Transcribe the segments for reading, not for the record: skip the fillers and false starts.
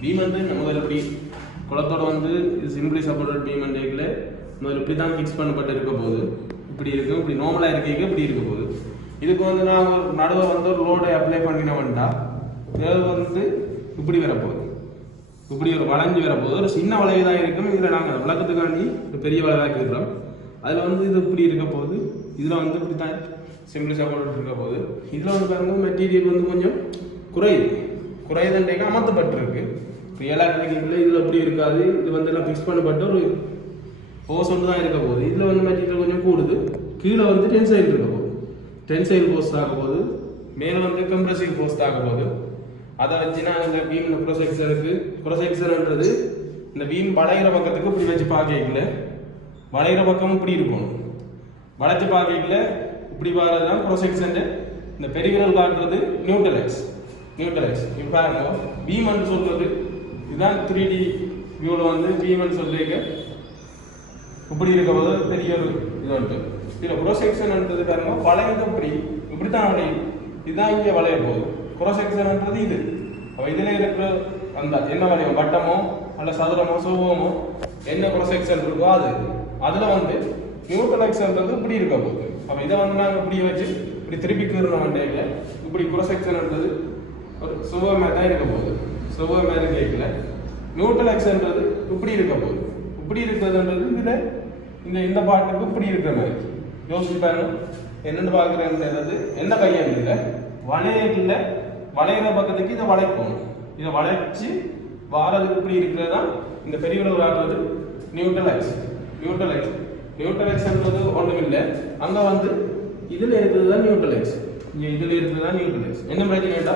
Beam வந்து முதல்ல இப்படி குளத்தோட வந்து சிம்பிளி சப்போர்ட்டட் பீம் டேக்கில் முதல்ல இப்படி தான் ஃபிக்ஸ் பண்ணப்பட்டு இருக்க போகுது. இப்படி இருக்கும், இப்படி நார்மலாக இருக்க இப்படி இருக்க போகுது. இதுக்கு வந்து நான் ஒரு நடுவை வந்து ஒரு லோடை அப்ளை பண்ணினவன்டா இது வந்து இப்படி வரப்போகுது, இப்படி ஒரு வளைஞ்சு வரப்போகுது. ஒரு சின்ன வளைவு தான் இருக்கும். இதில் நாங்கள் விளக்கத்துக்காண்டி ஒரு பெரிய வளைவாக இருக்கிறோம். அதில் வந்து இது இப்படி இருக்க போகுது. இதில் வந்து இப்படி தான் சிம்பிளி சப்போர்ட்டட் இருக்க போகுது. இதில் வந்து பாருங்க மெட்டீரியல் வந்து கொஞ்சம் குறையுதுன்றேங்க அமர்த்தப்பட்டிருக்கு. ரியலாக கிடைக்கிறதுல இதில் அப்படி இருக்காது. இது வந்து எல்லாம் ஃபிக்ஸ் பண்ணப்பட்ட ஒரு போஸ் ஒன்று தான் இருக்க போகுது. இதில் வந்து மெட்டீரியல் கொஞ்சம் கூடுது. கீழே வந்து டென்சைல் இருக்க போகுது, டென்சைல் போஸ்ட் ஆக போகுது. மேலே வந்து கம்ப்ரசிவ் போஸ்ட் ஆக போகுது. அதை வச்சுன்னா இந்த பீம் குரோசெக்ஷன்ன்றது இந்த பீம் வளைகிற பக்கத்துக்கு இப்படி வச்சு பார்க்கல, வளைகிற பக்கம் இப்படி இருக்கணும். வளைச்சு பார்க்கல இப்படி பார்க்கறதுதான் குரோசெக்ஷன். இந்த பெரிவிரல் காட்டுறது நியூட்ரலைஸ். இப்போ பாருங்க பீம்னு சொல்றது இதுதான் 3D வியூவில் வந்து பீம்னு சொல்லிருக்க இப்படி இருக்க போது பெரிய ஒரு இது வந்து இதில் குரோசெக்ஷன்ன்றது பாருங்க வளையுது இப்படி தான் வளையும். இதுதான் இங்கே வளைய போகுது. குரோசெக்ஷன்ன்றது இது. அப்போ இதில் இருக்கிற அந்த என்ன வளையம் வட்டமோ அல்ல சதுரமோ சுவமோ என்ன குரோசெக்ஷன் இருக்கோ அதில் வந்து நியூட்ரலைஸ்ன்றது இப்படி இருக்க போகுது. அப்போ இதை வந்து நாங்கள் இப்படி வச்சு இப்படி திருப்பி கீறணும் வண்டையில் இப்படி குரோசெக்ஷன்ன்றது ஒரு சுவமே தான் இருக்க போகுது. சுவமே கேட்கல நியூட்ரலைஸ்ன்றது இப்படி இருக்க போகுது. இப்படி இருக்கிறதுன்றது இதில் இந்த பாட்டுக்கு இப்படி இருக்கிற மாதிரி யோசிச்சு பாருங்க. என்னென்னு பார்க்குறேன்றது எந்த கையம் இல்லை வளையிற பக்கத்துக்கு இதை வளைக்கணும். இதை வளைச்சு வாரதுக்கு இப்படி இருக்கிறது தான் இந்த பெரிய விளையாடுறது நியூட்ரலைஸ்ன்றது ஒன்றும் இல்லை. அங்கே வந்து இதில் இருக்கிறது தான் நியூட்ரலைஸ். இங்கே இதில் இருக்கிறது தான் நியூட்ரலைஸ். என்ன பிரச்சனைடா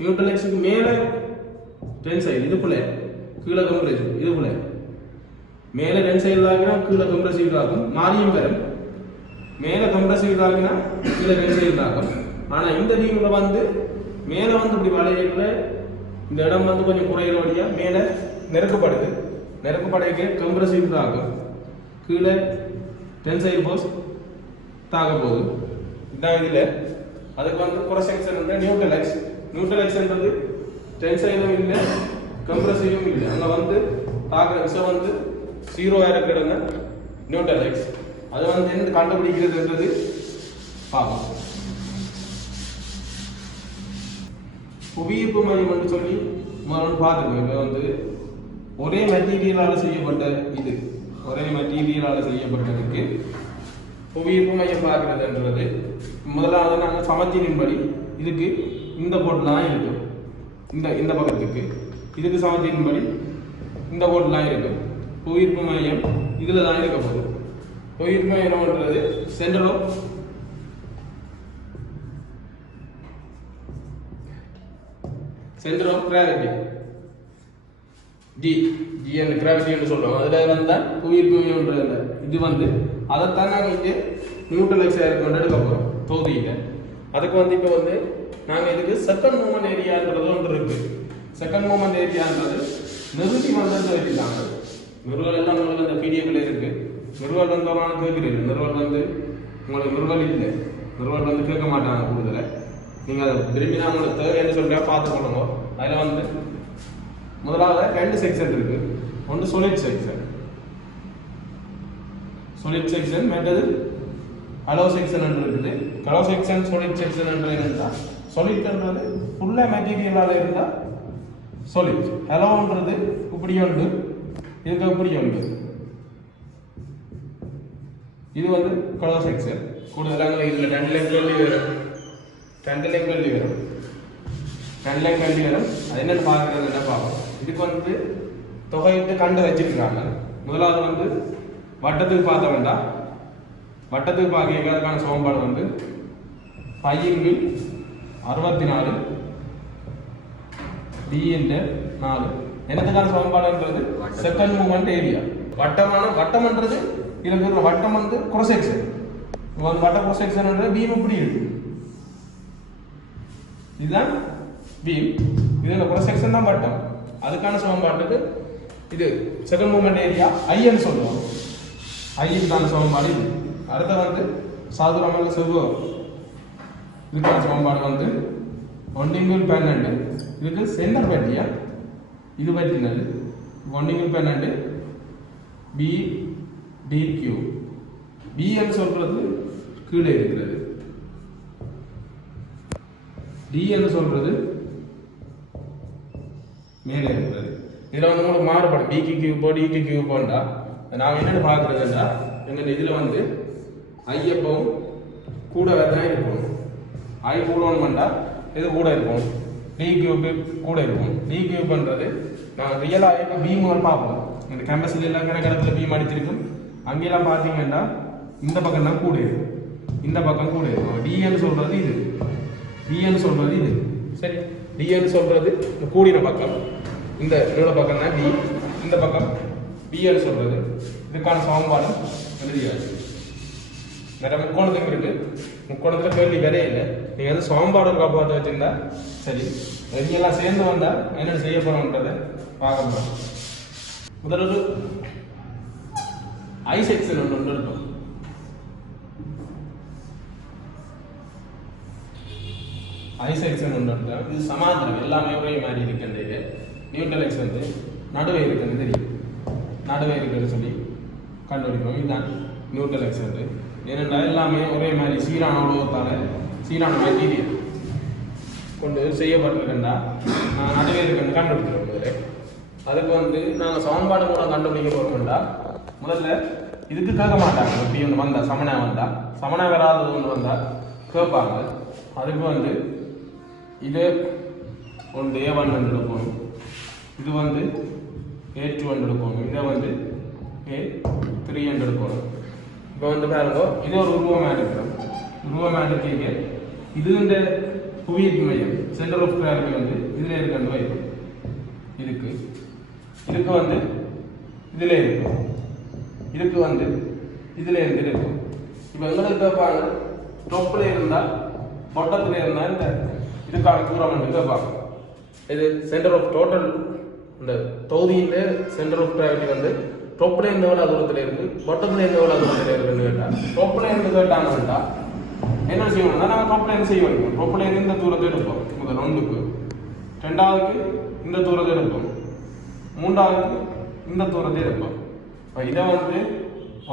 நியூட்ரலைஸுக்கு மேலே டென்சைல் இதுக்குள்ளே கீழே கம்ப்ரசிவ் இதுக்குள்ளே மேலே டென்சைல் ஆகினா கீழே கம்ப்ரசிவ் ஆகும். மாறியும் வரும். மேலே கம்ப்ரசிவ் ஆகினா கீழே டென்சைல் ஆகும். ஆனால் இந்த பீமில் வந்து மேலே வந்து இப்படி வளையல இந்த இடம் வந்து கொஞ்சம் குறையிற வழியாக மேலே நெருக்கப்படுக்கு கம்ப்ரசிவ் ஆகும். கீழே டென்சைல் போஸ் தாக போகுது. இதுதான் இதில் அதுக்கு வந்து குரோசெக்ஷன் வந்து நியூட்ரலைஸ்ன்றது டென்சைலும் இல்லை கம்ப்ரசிவும் இல்லை. அங்கே வந்து தாக்குற விஷயம் வந்து 0 இருக்கிறதுங்க நியூட்ரலைஸ். அது வந்து என்ன கண்டுபிடிக்கிறதுன்றது பார்ப்போம். புவியீர்ப்பு மையம் என்று சொல்லி முதல்ல பார்த்துக்கோங்க. இப்போ வந்து ஒரே மெட்டீரியலால் செய்யப்பட்டதுக்கு புவியீர்ப்பு மையம் பார்க்கறதுன்றது முதலாவது நாங்கள் சமச்சீரின்படி இதுக்கு இந்த போர்ட்லாம் இருக்கும். இந்த பக்கத்துக்கு இதுக்கு சமச்சீரின்படி இந்த போர்ட்லாம் இருக்கும். புவியீர்ப்பு மையம் இதில் தான் இருக்க போகுது. புவியீர்ப்பு மையம் என்னன்றது சென்டர் ஆஃப் கிராவிட்டி ஜி அந்த கிராவிட்டி என்று சொல்றோம். அதில் வந்து புவியீர்ப்பு மையம்ன்றது இது வந்து அதைத்தான் நாங்கள் இங்கே நியூட்ரலைஸாக இருக்க எடுக்க போகிறோம் தொகுதியில். அதுக்கு வந்து இப்போ வந்து நாங்கள் இதுக்கு செகண்ட் மூமெண்ட் ஏரியான்றது ஒன்று இருக்கு. செகண்ட் மூமெண்ட் ஏரியான்றது நிறுத்தி வந்து வச்சுருக்காங்க. நிறுவல் எல்லாம் உங்களுக்கு அந்த பிடிஎஃப்ல இருக்கு. நிறுவல் வந்து ஒரு நாள் கேட்குறீங்க. நிறுவல் வந்து உங்களுக்கு நிறுவல் இல்லை. நிறுவல் வந்து கேட்க மாட்டாங்க கூடுதலை. நீங்கள் அதை விரும்பினா உங்களுக்கு தேவைன்னு சொல்லியா பார்த்து கொள்ளுங்க. அதில் வந்து முதலாவது 2 செக்ஷன் இருக்கு. ஒன்று solid செக்ஷன் மற்றது ஹலோ செக்ஷன் இருக்குது. ஹலோ செக்ஷன் solid செக்ஷன் என்னன்னா solidன்றது ஃபுல்லாக மெட்டீரியலால் இருந்தால் solid. ஹலோன்றது இப்படி உண்டு, இதுக்கு இப்படி உண்டு. இது வந்து கலர் செக்ஷன். கூடுதலாக இதில் 2 லைன் கல்வி வரும். அது என்னன்னு பார்க்கறது என்ன பார்ப்போம். இதுக்கு வந்து தொகையிட்டு கண்டு வச்சிருக்காங்க. முதலாவது வந்து வட்டத்துக்கு பார்த்த வேண்டாம். வட்டத்துக்கு பார்க்க அதுக்கான சமன்பாடு வந்து 5/64 d/4. என்னத்துக்கான சமன்பாடுன்றது செகண்ட் மூமெண்ட் ஏரியா. வட்டம்ன்றது இருக்கிற வட்டம் வந்து குரோசெக்ஷன். வட்ட குரோசெக்ஷன்ன்றது பீம் இப்படி இருக்கு. இதுதான் பீம். இது குரோசெக்ஷன் தான் வட்டம். அதுக்கான சமன்பாட்டுக்கு இது செகண்ட் மூமெண்ட் ஏரியா ஐன்னு சொல்லுவோம். ஐக்கான சமன்பாடு இது. அடுத்த வந்து சாதுரமல்ல செவ்வகம். இதுக்கான சமன்பாடு வந்து 1/12. இதுக்கு சென்டர் பட்டியா இது பற்றினது 1/12 பி டி கியூ. பி என்று சொல்றது கீழே இருக்கிறது, டி என்று சொல்றது மேலே இருக்கிறது. இதில் வந்து உங்களுக்கு மாறுபடும், பிக்கு கியூபோ டிக்கு கியூபோண்டா நாங்கள் என்னென்னு பார்க்குறதுண்டா எங்கள் இதில் வந்து ஐ எப்பவும் கூட தான் இருக்கும். ஐ கூடணுமெண்டா இது கூட இருக்கும், டி கியூபு கூட இருக்கும். டி கியூப்ன்றது நாங்கள் ரியலாக இப்போ பி முதல் பார்ப்போம். இந்த கேம்பஸில் எல்லாம் கிடத்துல பீம் அடிச்சிருக்கும். அங்கெல்லாம் பார்த்தீங்கன்னா இந்த பக்கம் தான் கூட இருக்கும், இந்த பக்கம் கூட இருக்கும். டிஎன்னு சொல்கிறது இது, டிஎன்னு சொல்கிறது இது. சரி, டிஎன்னு சொல்கிறது கூடின பக்கம், இந்த நீள பக்கம் தான் டி, இந்த பக்கம் பிஎன்னு சொல்கிறது. இதுக்கான சமன்பாடு எழுதியாச்சு. நிறைய முக்கோணத்துக்கு இருக்கு, முக்கோணத்தில் கேள்வி வேறே இல்லை. நீங்கள் வந்து சமன்பாடு காப்பாற்ற வச்சுருந்தா சரி. எல்லாம் சேர்ந்து வந்தால் என்ன செய்ய போகிறோம்ன்றதை பார்க்க போகிறோம். முதல்ல ஐ செக்ஷன் ஒன்று இருக்கும். ஐ செக்ஷன் ஒன்று இருக்கும். இது சமாந்திரம், எல்லாமே ஒரே மாதிரி இருக்கின்றது. நியூட்ரல் எக்ஸ் வந்து நடுவே இருக்குன்னு தெரியும், நடுவே இருக்குன்னு சொல்லி கண்டுபிடிப்போம். இதுதான் நியூட்ரல் எக்ஸ் வந்து. ஏனென்றால் எல்லாமே ஒரே மாதிரி சீரான உலகத்தால் சீரான மெட்டீரியல் கொண்டு செய்யப்பட்டிருக்கா நான் நடுவே இருக்குன்னு கண்டுபிடிக்கிறோம். அதுக்கு வந்து நாங்கள் சமன்பாடு மூலம் கண்டுபிடிக்க போகிறோம்டா முதல்ல இதுக்கு கேட்க மாட்டாங்க. இப்படி ஒன்று வந்தால் சமனா வந்தால், சமனா வராதது ஒன்று வந்தால் கேட்பாங்க. அதுக்கு வந்து இது ஒன்று A1 எடுக்கணும், இது வந்து A2 எடுக்கணும், இதை வந்து A3 எடுக்கணும். இப்போ வந்து பாருங்க, இது ஒரு உருவமாக இருக்கிறோம். உருவமாக இருக்கீங்க. இது இந்த புவியீர்ப்பு மையம் சென்டர் ஆஃப் கிராவிட்டி வந்து இதில் இருக்கணும் வை இதுக்கு, இதுக்கு வந்து இதில் இருக்கும், இதுக்கு வந்து இதில் இருந்து இருக்கும். இப்போ எங்களுக்கு கேட்பாங்க டொப்பில் இருந்தால் பொட்டத்தில் இருந்தால் இந்த இதுக்கான தூரம் வந்து கேட்பாங்க. இது சென்டர் ஆஃப் டோட்டல் இந்த தொகுதியில் சென்டர் ஆஃப் கிராவிட்டி வந்து டொப்பில் இருந்து எவ்வளோ தூரத்தில் இருக்குது, பொட்டத்தில் இருந்து எவ்வளோ தூரத்தில் இருக்குன்னு கேட்டால் டொப்பில் இருந்து கேட்டாங்கன்னா என்ன செய்யணும்னா நாங்கள் டொப்பில் இருந்து செய்ய வைக்கணும். டொப்பில் இருந்து இந்த தூரத்தை எடுப்போம். முதல் ஒன்றுக்கு, ரெண்டாவதுக்கு இந்த தூரத்தை எடுப்போம், மூன்றாவதுக்கு இந்த தூரத்தை எடுப்போம். இதை வந்து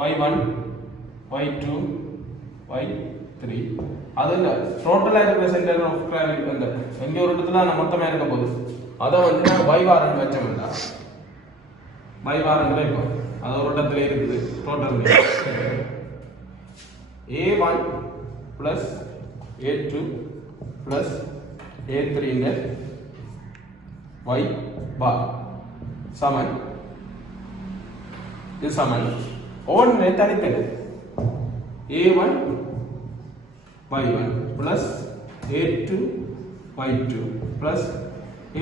y1 y2 y3 அது இல்லை டோட்டலாக இருக்கிற சென்டர் ஆஃப் கிராவிட்டி அந்த எங்கே ஒரு இடத்துல நான் மொத்தமாக இருக்க போகுது அதை வந்து நாங்கள் y1 வச்சோம்னா y1 வைப்போம். அது ஒரு இடத்துல இருக்குது total A1 + A2 + A3 y bar சமன் இது சமன் ஒவ்வொன்று தனித்தனி A1 y1 + A2 y2 +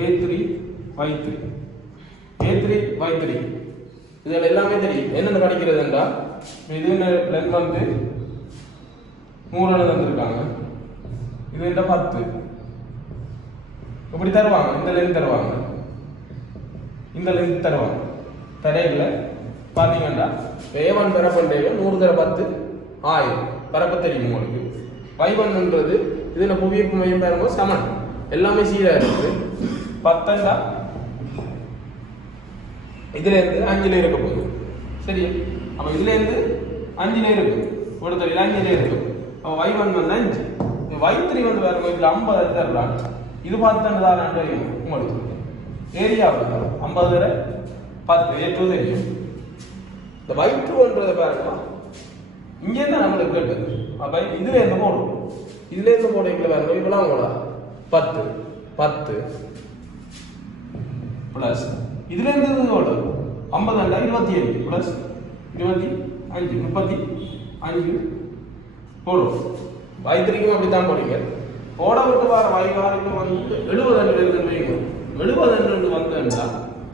A3 y3 A3 y3 இதில் எல்லாமே தெரியும். என்னென்ன கிடைக்கிறது என்றால் இது லென்த் வந்து 3 தந்துருக்காங்க, இது இந்த 10 இப்படி தருவாங்க. இந்த லென்த் தருவாங்க, இந்த லென்த் தருவாங்க. தரையில் பார்த்தீங்கன்னா A1 பரப்புன்றது 100 தர 10 1000 பரப்பு தெரியும் உங்களுக்கு. y1ன்றது இதில் புவியீர்ப்பு மையம் பாருங்க சமன், எல்லாமே சீராக இருக்குது. 10 இதுல இருந்து 5ல இருக்க போகுது. சரி, அப்ப இதுல இருந்து 5ல இருக்கு, ஒரு தொழில் 5ல இருக்கு. அப்ப y1 வந்து 5, y3 வந்து பாருங்க இதுல 50 தர்றாங்க. இது பார்த்து தான் தான் தெரியும் உங்களுக்கு. ஏரியா 50 தர 10 A2 தெரியும். இந்த y2ன்றத பாருங்க இங்க இருந்து நம்மளுக்கு கேட்டது. அப்ப இதுல இருந்து போடும், இதுல இருந்து போடுறீங்களா பாருங்க இவ்வளவு போடா 10 10 பிளஸ் இதுல இருந்து எவ்வளவு 50 27 பிளஸ் 25 35 போடும். y3க்கும் அப்படித்தான் போடுங்க. போட விட்டு வர y1க்கு வந்து 70 இருக்குன்னு வைங்க. 70 வந்தா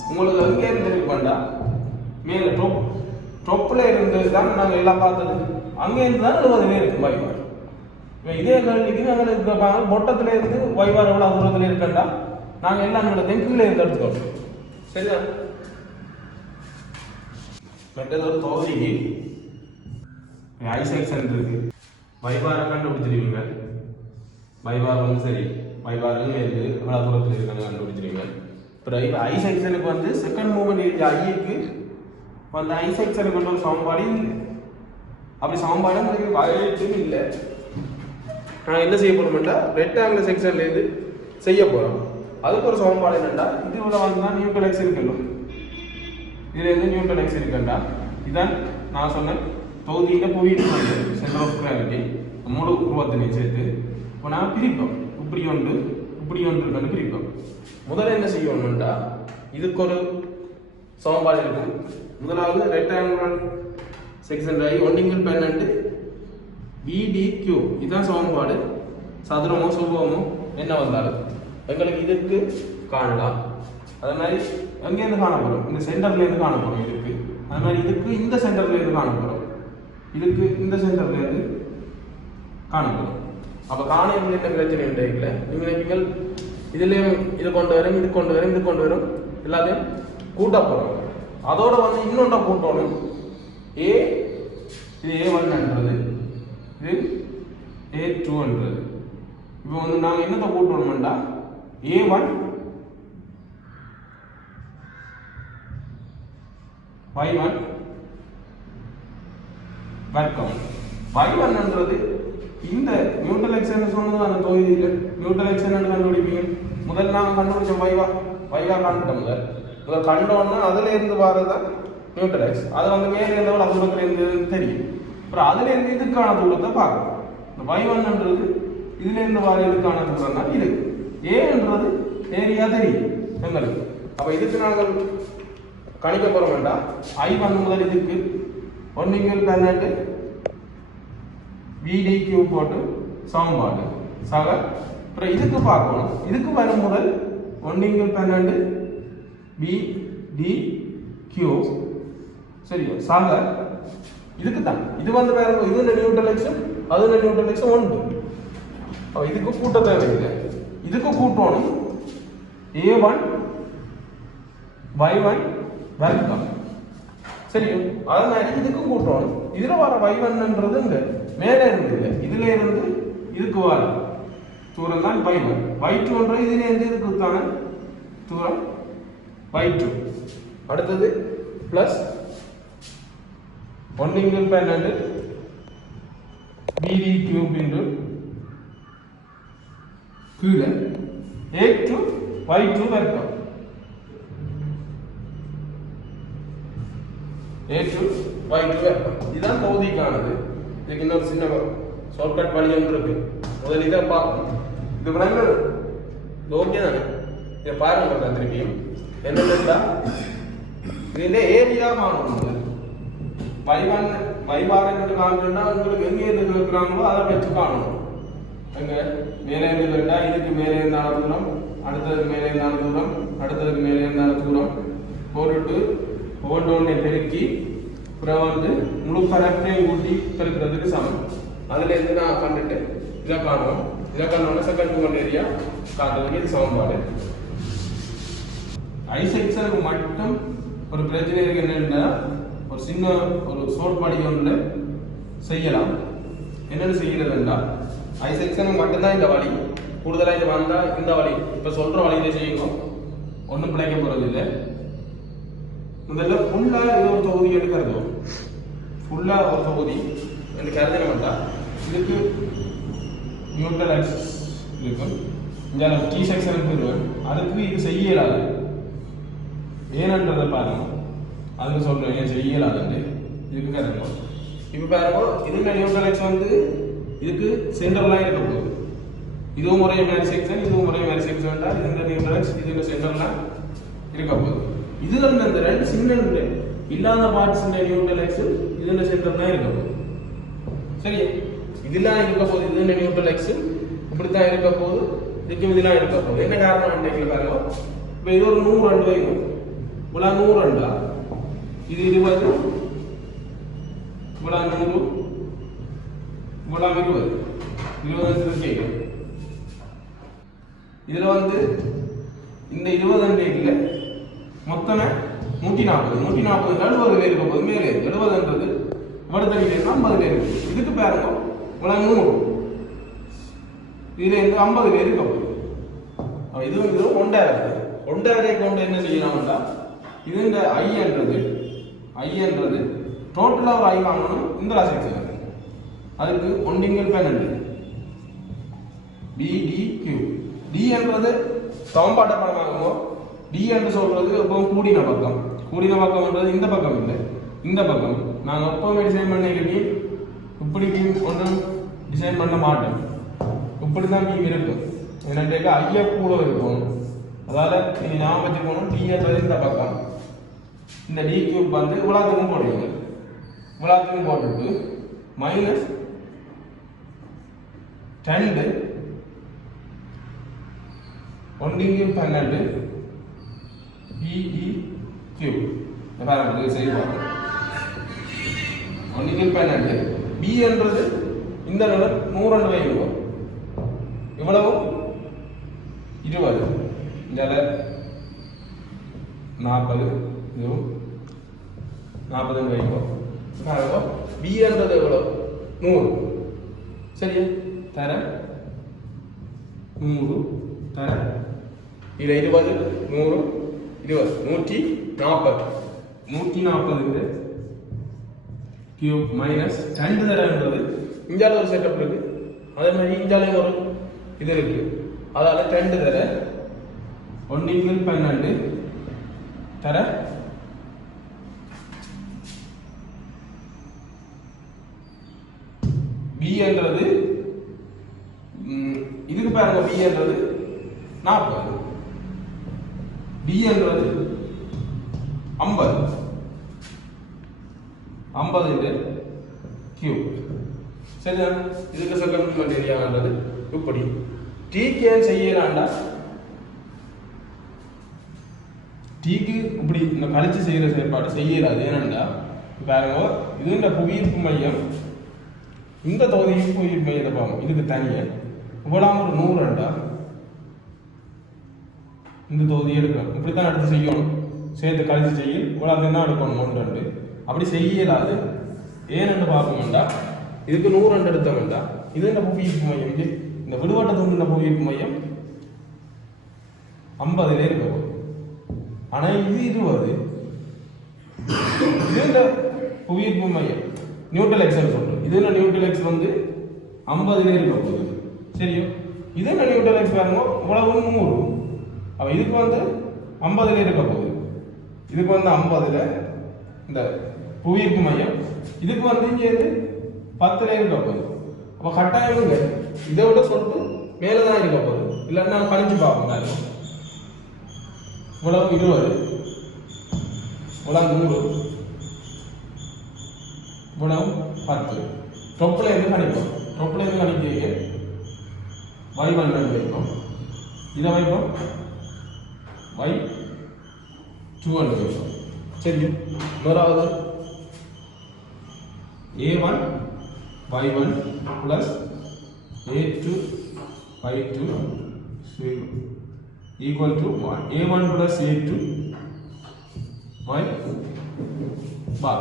உங்களுக்கு அங்கே இருந்து இருக்கு பண்ணா மேல டொப்ல இருந்து தான் நாங்க எல்லாம் பார்த்தது. அங்கே இருந்து தான் 70 இருக்கு y1. இதே கேள்விக்கு நாங்கள் இருப்பாங்க பொட்டத்துல இருந்து y1 எவ்வளவு தூரத்துல இருக்கண்டா நாங்க எல்லாம் தெற்குல இருந்து எடுத்துக்கோம். சரியா? மற்றது ஒரு தொகுதிக்கு ஐ செக்ஷன் இருக்கு. வைபாரை கண்டுபிடிச்சிருவீங்க. வைபார் வந்து சரி, வைபார் இருந்து எவ்வளவு தூரத்தில் இருக்காங்க கண்டுபிடிச்சிருவீங்க. பிறகு ஐ செக்ஷனுக்கு வந்து செகண்ட் மூவ்மெண்ட் ஏரியா ஐக்கு வந்து ஐ செக்ஷனுக்கு வந்து ஒரு சமன்பாடு இல்லை. அப்படி சமன்பாடு உங்களுக்கு வகையும் இல்லை. நான் என்ன செய்ய போறோம்னா ரெக்டாங்குலர் செக்ஷன்லேருந்து செய்ய போகிறோம். அதுக்கு ஒரு சமன்பாடு என்னென்னா இதுல வந்து தான் நியூட்டன் எக்ஸ் இருக்கணும். இதுலேருந்து நியூட்டன் எக்ஸ் இருக்குண்டா இதான் நான் சொன்னேன் தொகுதியில் போயிட்டு சென்டர் ஆஃப் கிராவிட்டி முழு உருவத்தினையும் சேர்த்து இப்போ நான் பிரிப்போம். இப்படி ஒன்று இருக்குன்னு பிரிப்போம். முதல்ல என்ன செய்யணும்னா இதுக்கு ஒரு சமன்பாடு இருக்கும். முதலாவது ரெக்டாங்குலர் செக்ஷன் ஒன்னிங்கிள் பென்னண்ட் BDQ இதுதான் சமன்பாடு. சதுரமோ சுபமோ என்ன வந்தாலும் எங்களுக்கு இதுக்கு காணலாம். அதே மாதிரி எங்கேருந்து காணப்படும், இந்த சென்டர்லேருந்து காணப்படும் இதுக்கு. அது மாதிரி இதுக்கு இந்த சென்டர்லேருந்து காணப்படும், இதுக்கு இந்த சென்டர்லேருந்து காணப்படும். அப்போ காணையில் என்ன பிரச்சனை இல்லை. நீங்கள் இதுலேயும் இது கொண்டு வரும், இது கொண்டு வரும், இது கொண்டு வரும், எல்லாத்தையும் கூட்ட போகிறோம். அதோட வந்து இன்னொன்றை கூட்டணும். இது A1ன்றது, இது A2ன்றது. இப்போ வந்து நாங்கள் என்னத்தை கூட்டணும்டா A1 Y1 வர்க்கம். Y1ன்றது இந்த நியூட்டன் எக்ஸ்ன்னு சொன்னது அந்த தொகுதியில் நியூட்டன் எக்ஸ்ன்னு கண்டுபிடிப்பீங்க. முதல்ல நாங்கள் கண்டுபிடிச்சோம் வைவா கண்டுட்டோம். முதல் கண்டோன்னா அதுல இருந்து வரதான் நியூட்டன் எக்ஸ். அது வந்து மேலே இருந்தவள் அது தூரத்தில் இருந்து தெரியும். அப்புறம் அதுல இருந்து இதுக்கான தூரத்தை பார்க்கணும். இந்த Y1ன்றது இதுல இருந்து வர இதுக்கான தூரம் தான் இது. ஏன்றது ஏரியா தெரியும் எங்களுக்கு. அப்போ இதுக்கு நாங்கள் கணிக்க போற வேண்டாம். I1 முதல் இதுக்கு ஒன்னிங்கிள் பென்னண்ட் BDQ போட்டு சமன்பாடு சக. அப்புறம் இதுக்கு பார்க்கணும். இதுக்கு வரும் முதல் ஒன்னிங்கிள் பென்னண்ட் BDQ சரியா சக. இதுக்கு தான் இது வந்து வேற இது நியூட்டன் எக்ஸும் அது நியூட்டன் எக்ஸும் ஒன்று. அப்போ இதுக்கு கூட்ட தேவையில்லை. இதுக்கு கூட்டணும் A1 Y1 வர்க்கம் சரியா. அதே மாதிரி இதுக்கு கூட்டணும். இதுல வர Y1ன்றது இந்த மேலே இருந்து இல்லை, இதுல இருந்து இதுக்கு வர தூரம் தான் Y1. Y2ன்றது இதுல இருந்து இதுக்கு தான தூரம் Y2. அடுத்தது பிளஸ் ஒன்னிங்கிள் பென்னண்ட் BDQ into கீழே A2 Y2 வர்க்கம். A2 Y2 வர்க்கம். இதுதான் தொகுதிக்கானது. இதுக்கு இன்னொரு சின்ன ஷார்ட்கட் வழி ஒன்று இருக்கு. முதல்ல இதை பார்க்கணும். இது பிறகு ஓகே தானே. இதை பாருங்க திருப்பியும் என்னன்னா இதுல ஏரியா காணணும். வைபாரன் காணணும்னா உங்களுக்கு எங்க இருந்து இருக்கிறாங்களோ அதை வச்சு காணணும். எங்க மேலே இருந்து கேட்டா இதுக்கு மேலே இருந்தான தூரம், அடுத்ததுக்கு மேலே இருந்தான தூரம், அடுத்ததுக்கு மேலே இருந்தான தூரம் போட்டுட்டு ஒவ்வொன்றொன்னை பெருக்கி அப்புறம் வந்து முழு பரப்பையும் கூட்டி பெருக்கிறதுக்கு சமம். அதுல இருந்து நான் கண்டுட்டு இதை காணுவோம். இதை காணோம்னா செகண்ட் மூமெண்ட் ஏரியா காட்டுறதுக்கு இது சமன்பாடு. ஐ செக்ஷனுக்கு மட்டும் ஒரு பிரச்சனை இருக்கு. என்னன்னா ஒரு சின்ன ஒரு சோர்பாடி ஒன்று செய்யலாம். என்னென்னு செய்யறதுன்னா ஐ செக்ஷனுக்கு மட்டும்தான் இந்த வழி. கூடுதலாக இது வந்தால் இந்த வழி இப்போ சொல்கிற வழியில செய்யணும். ஒன்றும் பிழைக்க போகிறது இல்லை. முதல்ல ஃபுல்லாக இது ஒரு தொகுதி என்று கருதுவோம். ஃபுல்லாக ஒரு தொகுதி என்று கருதின வேண்டாம். இதுக்கு நியூட்டன் எக்ஸ் இருக்கும். இந்த T செக்ஷனுக்கு போயிடுவேன். அதுக்கு இது செய்ய இயலாது. ஏனன்றதை பாருங்க. அதுக்கு சொல்றேன் ஏன் செய்ய இயலாதுன்னு. இதுக்கு கருதுவோம். இப்போ பாருங்க இதுல நியூட்டன் எக்ஸ் வந்து இதுக்கு சென்டர்லாம் இருக்க போகுது. இதுவும் ஒரே மாதிரி செக்ஷன், இதுவும் ஒரே மாதிரி செக்ஷன் வேண்டாம். இது இந்த நியூட்டன் எக்ஸ் இதுல சென்டர்லாம் இருக்க போகுது. இதுல இந்த ரெண்டு சின்ன இல்லாத பார்ட்ஸ் இந்த நியூட்டன் எக்ஸ் இதுல சென்டர் தான் இருக்க போகுது. சரி இதெல்லாம் இருக்க போகுது. இது இந்த நியூட்டன் எக்ஸ் இப்படித்தான் இருக்க போகுது. இதுக்கும் இதெல்லாம் இருக்க போகுது. என்ன காரணம் பாருங்க. இப்போ இது ஒரு 100 ரெண்டு வைக்கும். இவ்வளோ 100 ரெண்டா, இது 20, இவ்வளோ 100, இவ்வளோ 20 கேட்கும். இதுல வந்து இந்த 20 இல்லை மொத்தமே 140 70 இருக்க போது. மேலே 70ன்றது வடதடியில 50 இருக்கு. இதுக்கு பாருங்க இவ்வளோ 100, இதுல இருந்து 50 இருக்க போகுது. இதுவும் ஒன்றா இருக்குது. ஒன்றரை கொண்டு என்ன செய்யணும்னா இது இந்த ஐன்றது டோட்டலா ஒரு ஐ வாங்கணும் இந்த ராசிக்கு அதுக்கு ஒன்றிங்கல் பேனல் BDQ டி என்றது சமன்பாட்டை படமாகுமோ டி என்று சொல்றது எப்பவும் கூடின பக்கம்ன்றது இந்த பக்கம் இல்லை இந்த பக்கம் நாங்கள் எப்பவுமே டிசைன் பண்ணிக்கிட்டு இப்படி பீம் ஒன்றும் டிசைன் பண்ண மாட்டோம் இப்படி தான் பீம் இருக்கும் என்னட்டு ஐயா கூட இருக்கும் அதால நீங்க ஞாபகம் வச்சுக்கணும் டி என்றது இந்த பக்கம் இந்த டி கியூப் வந்து இவ்வளோத்துக்கும் போடுவீங்க இவ்வளோத்துக்கும் போட்டுட்டு மைனஸ் 2 ஒன்றிங்கில் 12 BEQ பாருங்க சரி பார்க்கணும் ஒன்றிங்கில் 12 B என்றது இந்த லெவல் 100 வைங்க இவ்வளவு 20 இந்த 40 இது 40 வைங்க பாருங்க B என்றது எவ்வளவு 100 சரியா தர 100 தர இது 20 100 20 140 கியூப் மைனஸ் 2 தரன்றது இஞ்சால ஒரு செட்டப் இருக்கு அதே மாதிரி இஞ்சாலே ஒரு இது இருக்கு அதால 2 தர 1/12 தர B என்றது இதுக்கு பாருங்க B என்றது 40 B என்றது 50 கியூப் சரியா இதுக்கு சர்க்கம்ஃபரன்ஸ் ஏரியான்றது இப்படி T கேன் செய்யறாண்டா Tக்கு இப்படி இந்த கழிச்சு செய்யற செயல்பாடு செய்யறாது ஏனண்டா பாருங்க இது இந்த புவியீர்ப்பு மையம் இந்த தொகுதிக்கு புவியீர்ப்பு மையத்தை பாருங்க இதுக்கு தனியா இவ்வளவு ஒரு 100 இந்த தொகுதி எடுக்கணும் இப்படித்தான் எடுத்து செய்யணும் சேர்த்து கழிச்சு செய்ய இவ்வளவு தான் எடுக்கணும் 1 அப்படி செய்யலாது ஏன்னு பார்ப்போம்டா இதுக்கு 100 எடுத்தோம்டா இது என்ன புவியீர்ப்பு மையம் இந்த விடுவட்ட தூண்டின புவியீர்ப்பு மையம் 50 இருக்கும் ஆனா இது 20 இது இந்த புவியீர்ப்பு மையம் நியூட்ரல் எக்ஸ் சொல்றோம் இது என்ன நியூட்ரல் எக்ஸ் வந்து 50 இருக்க போகுது சரியா இது என்ன நியூட்ரல் எக்ஸ் பாருங்க இவ்வளவு 100 அப்ப இதுக்கு வந்து 50 இருக்க போகுது இதுக்கு வந்து 50 இந்த புவியீர்ப்பு மையம் இதுக்கு வந்து இங்க 10 இருக்க போகுது அப்ப கட்டாயம் இதை விட சொல்லிட்டு மேலதான் இருக்க போகுது இல்லைன்னா கழிச்சு பார்ப்போம் இவ்வளவு 20 இவ்வளவு 100 இவ்வளவு 10 டொப்பில் இருந்து கணிப்போம் டொப்பில் இருந்து கணிக்க y1 வைப்போம் இதை வைப்போம் y2 வைப்போம் சரி முதலாவது a1 y1 plus a2 y2 equal to a1 plus a2 y bar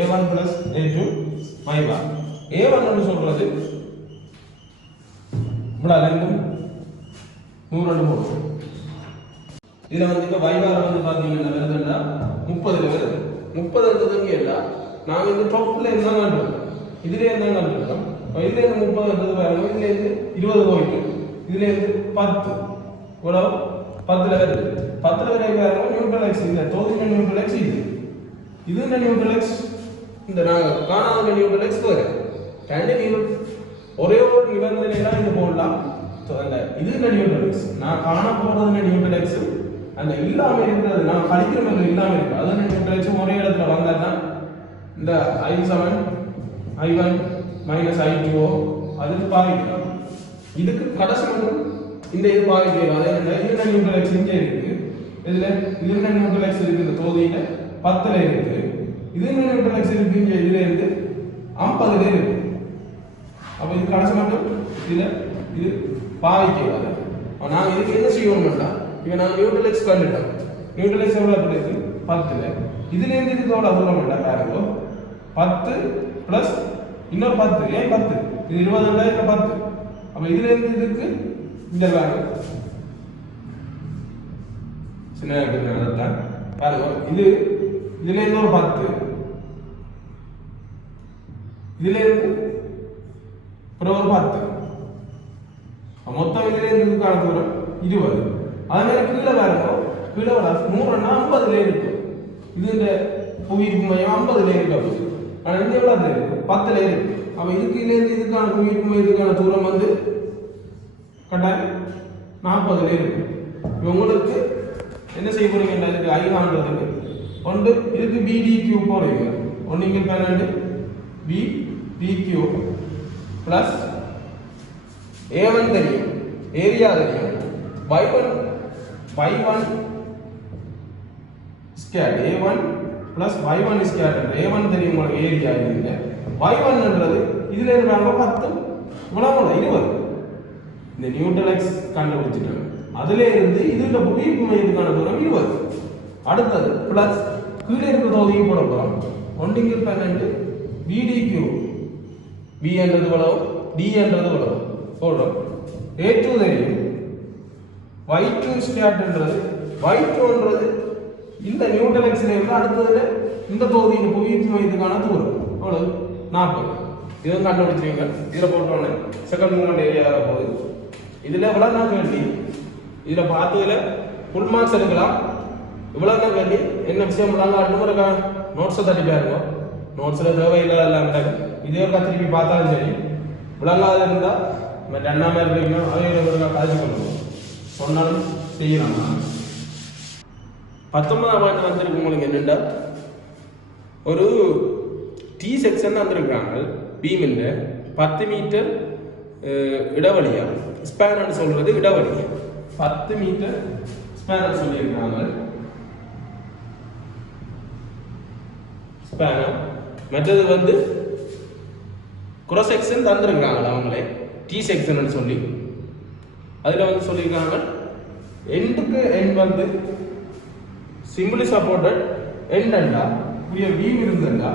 a1 plus a2 y bar a1 ன்னு சொல்றது இப்படி ரெண்டும் 100 போடுவோம் இதுல வந்து இப்ப y bar வந்து பாத்தீங்கன்னா வருதுன்னா 30 வருது 30 என்றதுங்க இல்ல நாங்க இந்த டாப்ல என்ன பண்றோம் இதுல என்ன பண்றோம் இதுல இருந்து 30 என்றது பாருங்க இதுல இருந்து 20 போயிட்டு இதுல இருந்து 10 இவ்வளவு 10ல வருது 10ல வரை பாருங்க நியூட்ரல் எக்ஸ் இல்ல தோதின நியூட்ரல் எக்ஸ் இது என்ன நியூட்ரல் எக்ஸ் இந்த நாங்க காணாத நியூட்ரல் எக்ஸ் வர ரெண்டு ஒரே ஒரு நிபந்தனையில இது போடலாம் அந்த இது என்ன நியூட்ரல் எக்ஸ் நான் காண போறது நியூட்ரல் எக்ஸ் அந்த இல்லாம இருக்கிறது நான் படிக்கிற மாதிரி இல்லாம இருக்கு அது நியூட்ரல் எக்ஸ் ஒரே இடத்துல வந்தாதான் இந்த i7 i1 minus i2 அதுக்கு பாதிக்கலாம் இதுக்கு கடைசி மட்டும் இந்த இது பாதிக்கலாம் அது என்ன இது நியூட்ரல் எக்ஸ் இங்கே இருக்கு இதுல இது என்ன நியூட்ரல் எக்ஸ் இருக்கு இந்த தொகுதியில 10ல இருக்கு இது என்ன நியூட்ரல் எக்ஸ் இருக்கு இங்க இதுல இருந்து 50ல இருக்கு அப்ப இது கடைசி மட்டும் இதுல இது பாதிக்காது நாங்க இதுக்கு என்ன செய்யணும்னா இங்க நான் நியூட்ரல் எக்ஸ் கண்டுட்டோம் நியூட்ரல் எக்ஸ் எவ்வளவு இருக்கு 10ல இதுல இருந்து இது எவ்வளவு தூரம் இல்ல பாருங்க 10 பிளஸ் இன்னொரு 10 ஏன் 10 இது 20 இல்ல 10 அப்ப இதுல இருந்து இதுக்கு இந்த பாருங்க சின்ன தான் பாருங்க இது இதுல இருந்து ஒரு 10 இதுல இருந்து ஒரு 10 மொத்தம் இதுல இருந்து இதுக்கான தூரம் 20 அதனால கீழே பாருங்க கீழே 100ன்னா 50ல இருக்கு இது இந்த புவியீர்ப்பு மையம் 50ல இருக்கு ஆனா இந்த எவ்வளவு இருக்கு 10ல இருக்கு அப்ப இதுக்கு இருந்து இதுக்கான புவியீர்ப்பு மையத்துக்கான தூரம் வந்து கட்டாயம் 40ல இருக்கு உங்களுக்கு என்ன செய்ய போறீங்க இதுக்கு I காண்றதுக்கு ஒன்று இதுக்கு BDQ போறீங்க ஒன்று இங்க 12 BDQ பிளஸ் A1 தெரியும் ஏரியா தெரியும் y1 skate A1 plus y1 skate A1 தெரியும் உங்களுக்கு ஏரியா இதுங்க y1 என்றது இதுல இருந்து நாங்க 10 இவ்வளவு 20 இந்த நியூட்ரல் எக்ஸ் கண்டுபிடிச்சிட்டோம் அதுல இருந்து இதுல புவியீர்ப்பு மையத்துக்கான தூரம் 20 அடுத்தது பிளஸ் கீழே இருக்கிற தொகுதியை போட போறோம் 1/12 BDQ B என்றது எவ்வளவு D என்றது எவ்வளவு போடுறோம் A2 தெரியும் y2 ஸ்கேட் என்றது y2 என்றது இந்த நியூட்ரல் எக்ஸ்ல இருந்து அடுத்ததுல இந்த தொகுதியின் புவியீர்ப்பு மையத்துக்கான தூரம் எவ்வளவு 40 இதுவும் கண்டுபிடிச்சிருங்க இதுல போட்டோன்னே செகண்ட் மூமெண்ட் ஏரியா போகுது இதுல எவ்வளவு நான் வேண்டி இதுல பார்த்ததுல ஃபுல் மார்க்ஸ் எடுக்கலாம் இவ்வளவு தான் வேண்டி என்ன விஷயம் அடுத்த நோட்ஸை தட்டி பாருங்க நோட்ஸ்ல தேவையில்லாத எல்லாம் இதே ஒரு திருப்பி பார்த்தாலும் சரி விளங்காத இருந்தா நம்ம ரெண்டாம இருக்கீங்க அதை காய்ச்சி பண்ணுவோம் சொன்னாலும் செய்யலாம் 19ஆம் ஆண்டு வந்திருக்கு உங்களுக்கு என்னென்னா ஒரு டி செக்ஷன் வந்திருக்காங்க பீமில் 10 மீட்டர் இடைவெளியா ஸ்பேன் சொல்றது இடைவெளி 10 மீட்டர் ஸ்பேன் சொல்லியிருக்காங்க ஸ்பேன் மற்றது வந்து cross section தந்திருக்காங்க அவங்களே டி செக்ஷன் சொல்லி அதுல வந்து சொல்லியிருக்காங்க எண்டுக்கு எண்ட் வந்து சிம்பிளி சப்போர்ட்டட் எண்ட் அண்டா புதிய வீம் இருந்தண்டா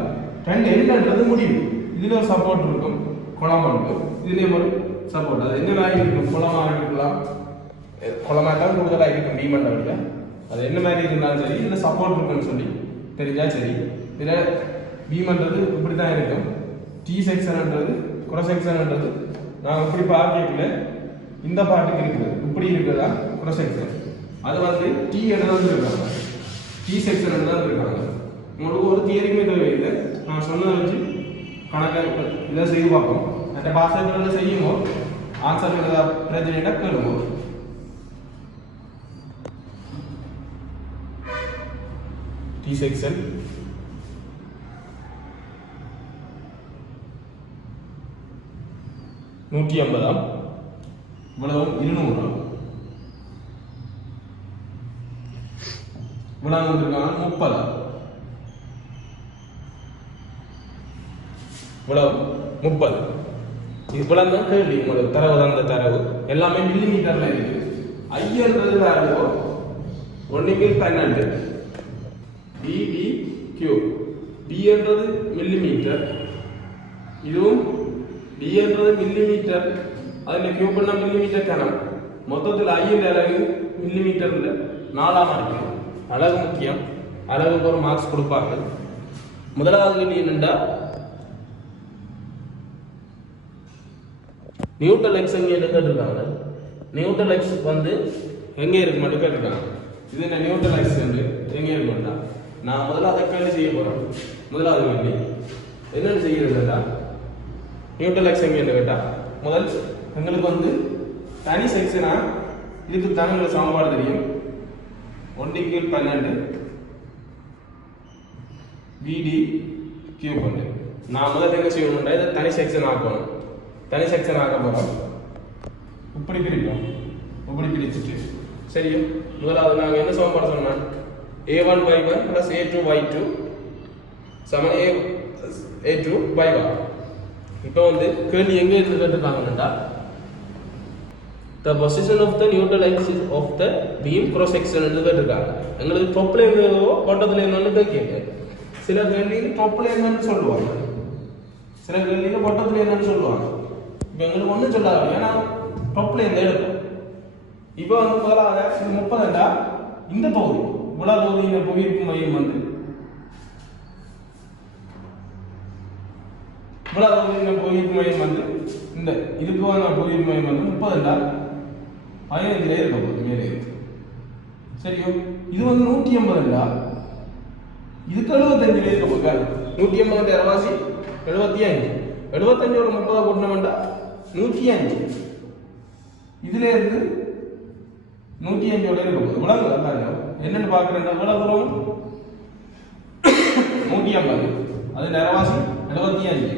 ரெண்டு எண்ட்ன்றது முடிவு இதுல ஒரு சப்போர்ட் இருக்கும் குளம் இருக்கும் இதுலயும் ஒரு சப்போர்ட் அது என்ன மாதிரி இருக்கும் குளமா இருக்கலாம் குளமா தான் கூடுதலாக இருக்கும் வீம் அண்டா அது என்ன மாதிரி இருந்தாலும் சரி இதுல சப்போர்ட் இருக்குன்னு சொல்லி தெரிஞ்சா சரி இதுல வீம்ன்றது இப்படி தான் இருக்கும் டி செக்ஷன்ன்றது cross sectionன்றது நான் இப்படி பார்க்கல இந்த பார்ட்டுக்கு இருக்குது இப்படி இருக்குதா cross section அது வந்து டி என்ன வந்து இருக்காங்க டி செக்ஷன் தான் இருக்காங்க உங்களுக்கு ஒரு தியரியுமே தேவையில்லை நான் சொன்னதை வச்சு கணக்கு இதை செய்து பார்ப்போம் அந்த பாசங்களை செய்யும்போது ஆன்சர் பிரச்சனையில கேளும்போது டி செக்ஷன் நூற்றி 50 இவ்வளவு 200 இவ்வளவு வந்திருக்காங்க 30 இவ்வளவு 30 இவ்வளவு தான் கேள்வி உங்களுக்கு தரவு தான் அந்த தரவு எல்லாமே மில்லி மீட்டர்ல இருக்கு ஐன்றது வேல்யூ 1/12 BDQ B என்றது மில்லி மீட்டர் இதுவும் D என்றது மில்லி மீட்டர் அதில் Q பண்ண மில்லி மீட்டர் கணம் மொத்தத்தில் I என்ற அலகு மில்லி மீட்டர்ல 4ஆம் இருக்கு அலகு முக்கியம் அலகுக்கு ஒரு மார்க்ஸ் கொடுப்பாங்க முதலாவது கேள்வி என்னண்டா நியூட்ரல் எக்ஸ் எங்க கேட்டிருக்காங்க நியூட்ரல் எக்ஸ் வந்து எங்க இருக்கு மட்டும் கேட்டிருக்காங்க இது என்ன நியூட்ரல் எக்ஸ் என்று எங்க இருக்கும்டா நான் முதல்ல அதை கேள்வி செய்ய போறேன் முதலாவது கேள்வி என்னன்னு செய்யறதுடா நியூட்ரல் எக்ஸ் எங்க கேட்டா முதல் எங்களுக்கு வந்து தனி செக்ஷனா இதுக்கு தானே சமன்பாடு தெரியும் 1/12 BDQ பண்ணு நான் முதல்ல என்ன செய்யணும்னா இதை தனி செக்ஷன் ஆக்கணும் தனி செக்ஷன் ஆக்க போறோம் இப்படி பிரிப்போம் இப்படி பிரிச்சுட்டு சரியா முதலாவது நாங்கள் என்ன சமன்பாடு சொன்னோம் A1/1 plus A2/2 சமம் A2/1 இப்போ வந்து கேள்வி எங்க இருந்து கேட்டிருக்காங்கன்னா the position of the neutral axis of the beam cross section என்று கேட்டிருக்காங்க எங்களுக்கு டொப்ல என்னவோ பட்டத்துல என்னன்னு கேட்கீங்க சில கேள்வியில் டொப்ல என்னன்னு சொல்லுவாங்க சில கேள்வியில் பட்டத்துல என்னன்னு சொல்லுவாங்க இப்போ எங்களுக்கு ஒன்றும் சொல்லாது ஏன்னா டொப்ல என்ன எடுக்கும் இப்போ வந்து முதலாக இது 30 இந்த தொகுதி இவ்வளவு தொகுதியில் புவியீர்ப்பு மையம் வந்து இவ்வளவு தொகுதியில் புவியீர்ப்பு மையம் வந்து இந்த இதுக்கான புவியீர்ப்பு மையம் வந்து 30 15 இருக்க போகுது மேலே இருக்கு. சரியோ? இது வந்து 180 இதுக்கு 75 இருக்க போகுது. 180 அரைவாசி 75 75 30 கூட்டினோம்டா 105 இதுல இருந்து 105 இருக்க போகுது. இவ்வளவு பாருங்க என்னன்னு பாக்குறேன் இவ்வளவு தூரம் 150 அது அரைவாசி 75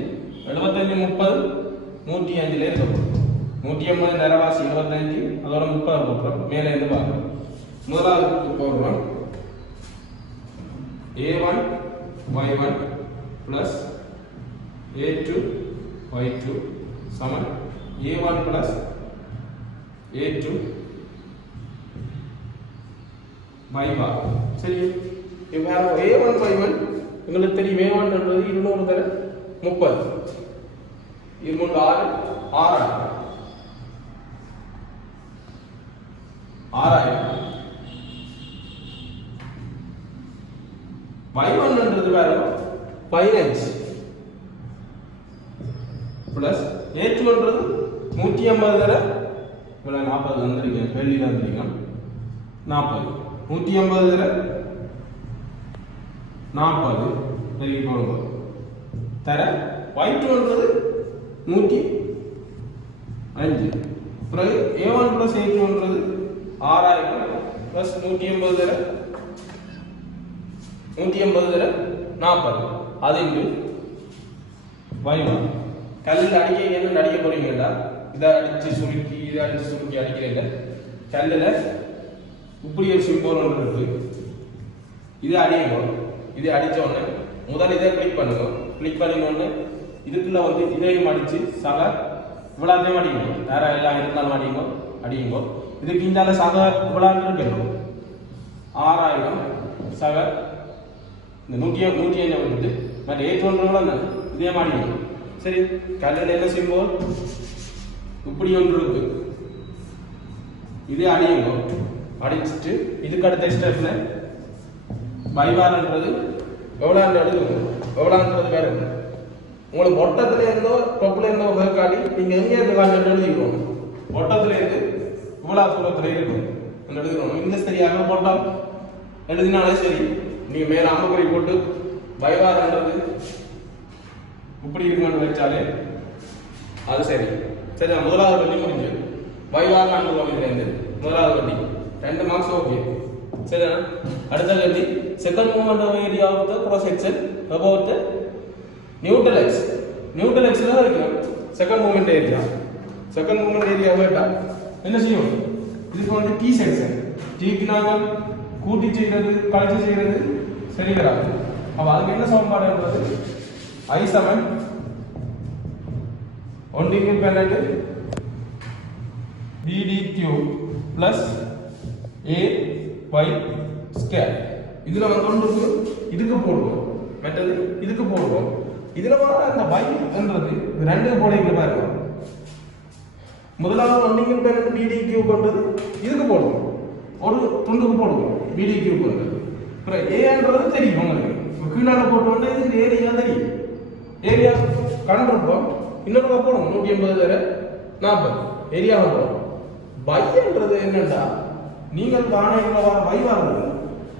75 30 105 இருக்க போகுது. 180 அரைவாசி 75 அதோட 30 போடுறோம். மேலே இருந்து பார்க்கணும். முதலாவது போடுறோம் a1 y1 plus a2 y2 சமன் a1 plus a2 y1. சரி, இப்போ a1 y1 உங்களுக்கு தெரியும். a1 என்றது 200 தர 30 2 6 6000 y1 என்றது வேற 15 பிளஸ் a2 என்றது 150 தர இவ்வளவு 40 வந்திருக்கீங்க வெளியில வந்திருக்கீங்க 40 150 தர 40 பெரிய போடுங்க தர y2 என்றது 105 பிறகு a1 plus a2 என்றது 6000 plus 180 தர 180 தர 40 அது இங்கு y1 கல்லில் அடிக்க என்ன அடிக்க போறீங்கடா இதை அடிச்சு சுருக்கி அடிக்கிறீங்க. கல்லில் இப்படி ஒரு சிம்போல் ஒன்று இருக்கு. இதை அடியுங்க. இதை அடிச்ச உடனே முதல்ல இதை கிளிக் பண்ணுங்க. கிளிக் பண்ணின உடனே இதுக்குள்ள வந்து இதையும் அடிச்சு சக இவ்வளோத்தையும் அடிங்க. வேற எல்லாம் இருந்தாலும் அடியுங்க. இதுக்கு இந்தால சக இவ்வளோ இருக்கணும் 6000 சக இந்த 105 வந்துட்டு மற்ற 800 இதே மாடிங்க. சரி, கல்லில் என்ன சிம்போல் இப்படி ஒன்று இருக்கு. இதே அடியுங்க. அடிச்சுட்டு இதுக்கு அடுத்த ஸ்டெப்ல பைபார்ன்றது எவ்வளோன்றது எடுக்கணும். எவ்வளோன்றது வேற உங்களுக்கு ஒட்டத்துல இருந்தோ தொப்புல இருந்தோ காட்டி நீங்க எங்கே இருந்து காட்டு எழுதிக்கிறோம். ஒட்டத்துல இருந்து இவ்வளவு தூரத்துல இருக்கும் எடுக்கிறோம். இந்த சரியாக போட்டால் எழுதினாலே சரி. நீங்க மேல அம்புக்குறி போட்டு பைபார்ன்றது இப்படி இருக்குன்னு வச்சாலே அது சரி. சரி, முதலாவது வண்டி முடிஞ்சு பைபார் இருந்து முதலாவது வண்டி 2 மார்க்ஸ் ஓகே. சரியா? அடுத்த வண்டி second movement of area of the cross section above the neutral x. Neutral எக்ஸ்ல தான் இருக்கு second movement area. Second movement area வேட்டா என்ன செய்யும்? இதுக்கு வந்து டி செக்ஷன். டிக்கு நாம கூட்டி செய்யறது கழிச்சு செய்யறது சரி வராது. அப்ப அதுக்கு என்ன சமன்பாடுன்றது I Saman 1 independent BD cube plus A y square. இதுல வந்து ஒன்றுக்கு இதுக்கு போடுவோம், மற்றது இதுக்கு போடுவோம். இதுல வர அந்த y என்றது ரெண்டு போடுங்க பாருங்க. முதலாவது 1 independent BD cube பண்றது இதுக்கு போடுவோம், ஒரு துண்டுக்கு போடுவோம் BD cube பண்றது. அப்புறம் A என்றது தெரியும் உங்களுக்கு. கீழால போட்டோம்னா இதுக்கு ஏரியா தெரியும். ஏரியா கண்டுறோம். இன்னொரு போடும் 180 வரை 40 ஏரியா போடும். பையன்றது என்னன்னா நீங்கள் தானேங்கள வர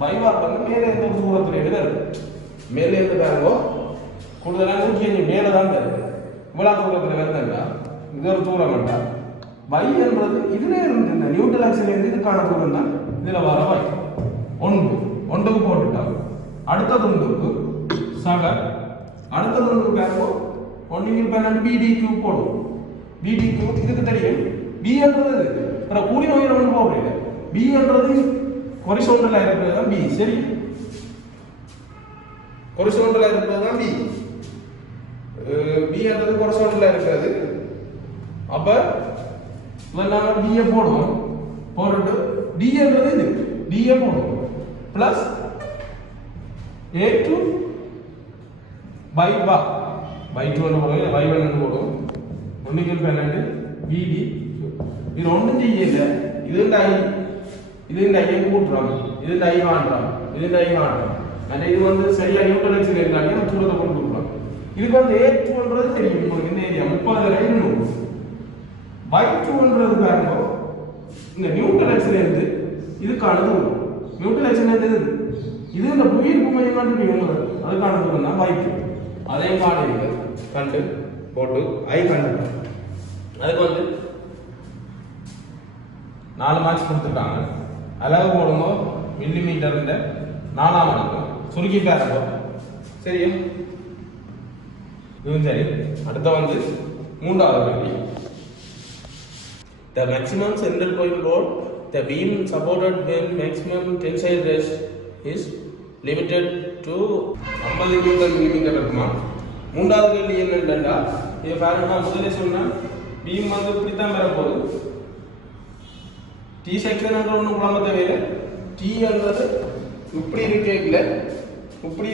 பைவார் வந்து மேலே இருந்து தூரத்தில் எடுக்கிறது. மேலே இருந்து பாருங்க கூடுதலாக 105 மேலே தான் தருது. இவ்வளவு தூரத்தில் வருதுங்களா இது ஒரு தூரம் வேண்டாம். பை என்றது இதுல இருந்து இந்த நியூட்ரல் ஆக்சில இருந்து இதுக்கான தூரம் தான். இதுல வர பை ஒன்றுக்கு போட்டுட்டாங்க. அடுத்த துண்டுக்கு சக அடுத்த துண்டுக்கு பாருங்க 1 independent BD cube போடுவோம். BD cube இதுக்கு தெரியும். B என்றது அப்புறம் கூடின உயரம் ஒன்று போடுறீங்க. B என்றது ஹொரிசாண்டலா இருக்கிறது தான் B. சரி, ஹொரிசாண்டலா இருக்கிறது தான் B. B என்றது ஹொரிசாண்டலா இருக்கிறது. அப்ப நாம B ஐ போடுவோம். போட்டுட்டு D என்றது இது D ஐ போடுவோம் பிளஸ் A2 by 2 ன்னு போடுவோம். y1 ன்னு போடுவோம். 1 independent BD இது ஒன்றும் செய்யல. இதுண்ட ஐ இதுண்ட ஐயை கூட்டுறோம் இதுண்ட ஐ காண்றோம் இதுண்ட ஐ காண்றோம் அந்த இது வந்து சரியா நியூட்டன் எக்ஸில் இருந்தாலே நம்ம தூரத்தை கொண்டு கொடுக்குறோம் இதுக்கு வந்து A2ன்றது தெரியும் உங்களுக்கு இந்த ஏரியா 30 லைன் y2ன்றது பாருங்க இந்த நியூட்டன் எக்ஸில் இருந்து இதுக்கான தூரம் நியூட்டன் எக்ஸில் இருந்து இது இந்த புவியீர்ப்பு மையம் கண்டுபிடிக்கும் அதுக்கான தூரம் தான் y2 அதையும் காணுங்க கண்டு போட்டு ஐ கண்டு அதுக்கு வந்து 4 மார்க்ஸ் கொடுத்துட்டாங்க அளவு போடுங்க மில்லிமீட்டர் 4ஆம் அடுக்கு சுருக்கி பாருங்க சரியா இதுவும் சரி அடுத்த வந்து 3வது கேள்வி the maximum central point load the beam supported when maximum tensile rest is limited to 50 Newton millimetre இருக்குமா 3வது கேள்வி என்னன்னா இது பாருங்க நான் முதல்ல சொன்னா பீம் வந்து இப்படி தான் வர போகுது டி செக்ஷன் என்ற ஒன்று குழம்ப தேவையில்லை டி என்றது இப்படி இருக்கல இப்படி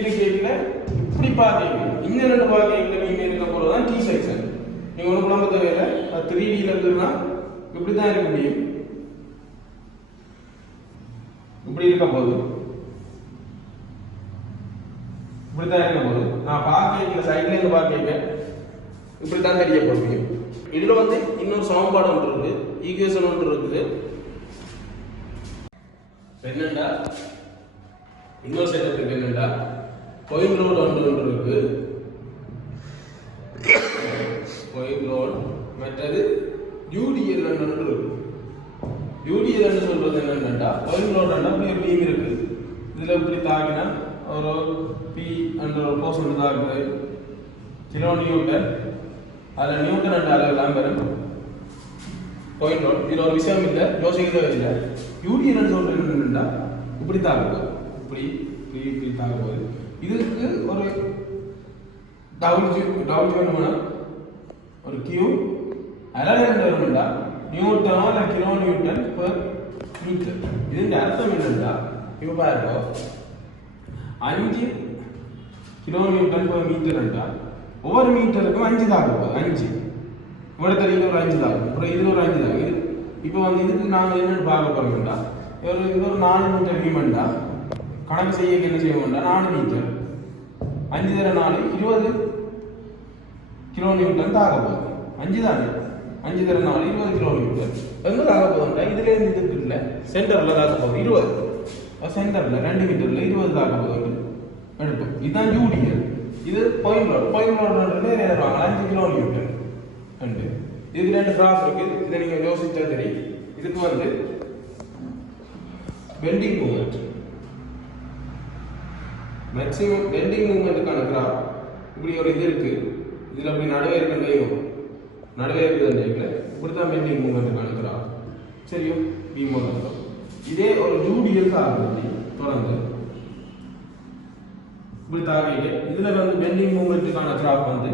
பார்க்கல இந்த ரெண்டு பார்க்கல நீங்க இருக்க போறதுதான் டி செக்ஷன் நீங்க ஒன்று குழம்ப தேவையில்லை 3Dல இருக்குன்னா இப்படி தான் இருக்க முடியும் இப்படி இருக்க போகுது இப்படித்தான் இருக்க போகுது நான் பார்க்க சைட்ல இருந்து பார்க்க இப்படித்தான் தெரிய போகுது இதுல வந்து இன்னொரு சமன்பாடு ஒன்று இருக்கு ஈக்குவேஷன் ஒன்று இருக்குது என்னண்டா இன்னொரு செட்டப் இருக்கு என்னண்டா பாயிண்ட் லோட் ஒன்று இருக்கு பாயிண்ட் லோட் மற்றது யூடிஎல் ஒன்று இருக்கு யூடிஎல் சொல்றது என்னன்னா பாயிண்ட் லோட் அப்படி ஒரு பீம் இருக்கு இதுல இப்படி தாக்கினா ஒரு பி என்ற ஒரு போர்ஸ் ஒன்று தாக்குது கிலோ நியூட்டன் அதில் நியூட்டன் என்ற அளவுலாம் வரும் பாயிண்ட் லோட் இதில் ஒரு விஷயம் இல்லை யோசிக்கவே இல்லை யூடிஎல் சொல்றது என்னன்னா இப்படி தாக்குது இப்படி தாக்க போகுது இதுக்கு ஒரு டவுல் வேணும்னா ஒரு கியூ அதில் என்ன வரும்டா நியூட்டனோ இல்லை கிலோ நியூட்டன் பெர் மீட்டர் இதுன்ற அர்த்தம் என்னன்னா இப்போ பாருங்க 5 கிலோ நியூட்டன் பெர் மீட்டர் என்றால் ஒவ்வொரு மீட்டருக்கும் 5 தாக்கு போகுது 5 இவ்வளோ தெரியுது ஒரு 5 தாக்கு அப்புறம் இது ஒரு 5 தாக்கு இது இப்போ வந்து இதுக்கு நாங்கள் என்னென்னு பார்க்க போகிறோம்டா இது ஒரு 4 மீட்டர் பீமெண்டா கணக்கு செய்ய என்ன செய்வோம்டா 4 மீட்டர் 5 தர 4 20 கிலோ நியூட்டன் தாக்க போகுது 5 தானே 5 தர 4 20 கிலோ நியூட்டன் எங்கே தாக்க போகுதுண்டா இதுல இருந்து இதுக்கு இல்லை சென்டரில் தாக்க போகுது 20 சென்டரில் 2 மீட்டரில் 20 தாக்க போகுது எடுப்போம் இதுதான் யூடிஎல் இது பாயிண்ட் லோட் நேரம் 5 கிலோ நியூட்டன் அண்டு இதுக்கு 2 கிராஃப் இருக்கு இதை நீங்கள் யோசிச்சா தெரியும் இதுக்கு வந்து பெண்டிங் மூமெண்ட் மேக்ஸிமம் பெண்டிங் மூமெண்ட்டுக்கான கிராஃப் இப்படி ஒரு இது இருக்கு இதில் அப்படி நடுவே இருக்குன்னு நடுவே இருக்குதுன்னு இப்படித்தான் பெண்டிங் மூமெண்ட்டுக்கான கிராஃப் சரியும் பீம் அர்த்தம் இதே ஒரு யூடிஎல் தாக்குது தொடர்ந்து இப்படி தாக்கிட்டு இதுல வந்து பெண்டிங் மூமெண்ட்டுக்கான கிராஃப் வந்து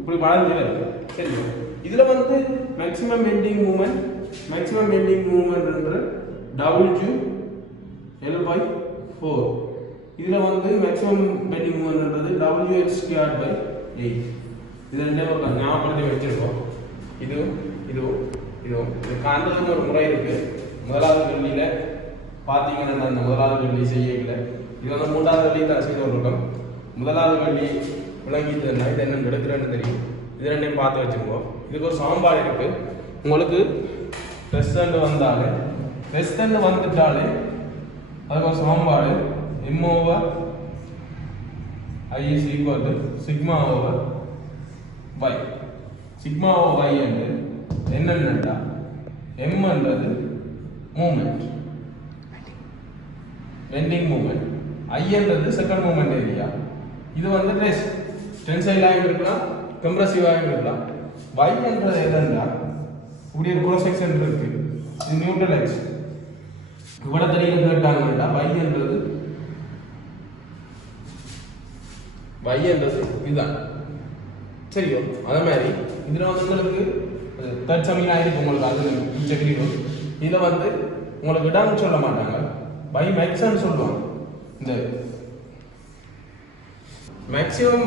இப்படி வளர்ந்துட்டே இருக்கு சரியா இதுல வந்து மேக்ஸிமம் பெண்டிங் மூமெண்ட்ன்ற டபிள்யூ L/4 இதுல வந்து மேக்ஸிமம் பெண்டிங் மூமெண்ட்ன்றது WH²/8 இது ரெண்டே ஒரு ஞாபகப்படுத்தி வச்சிருக்கோம் இது காந்ததும் ஒரு முறை இருக்கு முதலாவது கல்வியில பாத்தீங்கன்னா அந்த முதலாவது கல்வி செய்யல இது வந்து 3வது கல்வி தான் செய்து இருக்கோம் முதலாவது கல்வி விளங்கிட்டதுன்னா இது என்ன எடுக்கிறேன்னு தெரியும் இது ரெண்டையும் பார்த்து வச்சுக்கோங்க இதுக்கு ஒரு சமன்பாடு இருக்கு உங்களுக்கு ரெஸ்டன்ட் வந்துட்டாலே அதுக்கு ஒரு சமன்பாடு M/I is equal to sigma/y sigma/y என்று என்னன்னா m என்றது மூமெண்ட் பெண்டிங் மூமெண்ட் I என்றது செகண்ட் மூமெண்ட் ஏரியா இது வந்து டென்சைல் ஆகி இருக்கலாம் கம்ப்ரசிவ் ஆகி இருக்கலாம் y என்றது எதுன்னா இப்படி ஒரு cross section இருக்கு இது நியூட்ரல் x இவ்வளோ தெரியல கேட்டாங்கன்னா y என்றது இதுதான் சரியோ அதே மாதிரி இதில் வந்து உங்களுக்கு தற்சமயம் ஆகிருக்கு உங்களுக்கு அது செக்ரிடும் இதில் வந்து உங்களுக்கு இடம் சொல்ல மாட்டாங்க பை மேக்ஸ்ன்னு சொல்லுவாங்க இந்த மேக்ஸிமம்